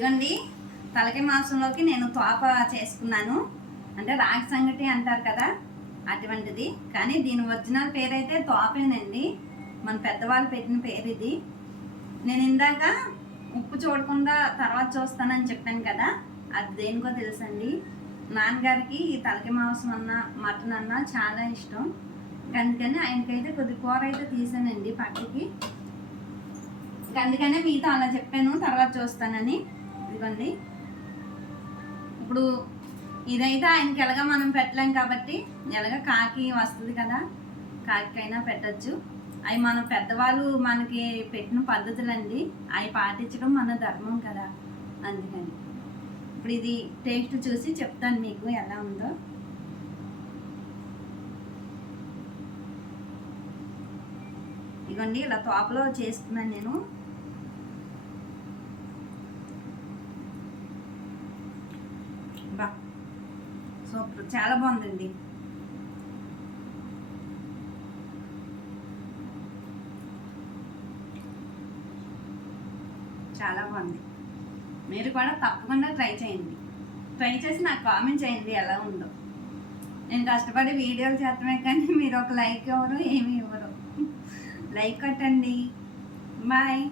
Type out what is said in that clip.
ఇదిగోండి తలకి మాంసంలోకి నేను తోప చేసుకున్నాను. అంటే రాగి సంగటి అంటారు కదా, అటువంటిది. కానీ దీని ఒరిజినల్ పేరైతే తోపేనండి. మన పెద్దవాళ్ళు పెట్టిన పేరు ఇది. నేను ఇందాక ఉప్పు చూడకుండా తర్వాత చూస్తానని చెప్పాను కదా, అది దేనికో తెలుసండి. నాన్నగారికి ఈ తలకి మాంసం అన్న మటన్ అన్న చాలా ఇష్టం. అందుకని ఆయనకైతే కొద్ది కూర అయితే తీసానండి పక్కకి. అందుకనే మీతో అలా చెప్పాను, తర్వాత చూస్తానని. ఇదిగోండి ఇప్పుడు ఇదైతే ఆయనకి ఎలాగా మనం పెట్టలేం కాబట్టి ఎలాగ కాకి వస్తుంది కదా, కాకికైనా పెట్టచ్చు. అవి మన పెద్దవాళ్ళు మనకి పెట్టిన పద్ధతులండి, అవి పాటించడం మన ధర్మం కదా. అందుకని ఇప్పుడు ఇది టేస్ట్ చూసి చెప్తాను మీకు ఎలా ఉందో. ఇదిగోండి ఇలా తోపలో చేసుకున్నాను నేను. బా సూపర్, చాలా బాగుందండి. చాలా బాగుంది. మీరు కూడా తప్పకుండా ట్రై చేయండి. ట్రై చేసి నాకు కామెంట్ చేయండి ఎలా ఉందో. నేను కష్టపడి వీడియోలు చేస్తామే కానీ మీరు ఒక లైక్ ఇవ్వరు, ఏమి ఇవ్వరు. లైక్ కొట్టండి. బాయ్.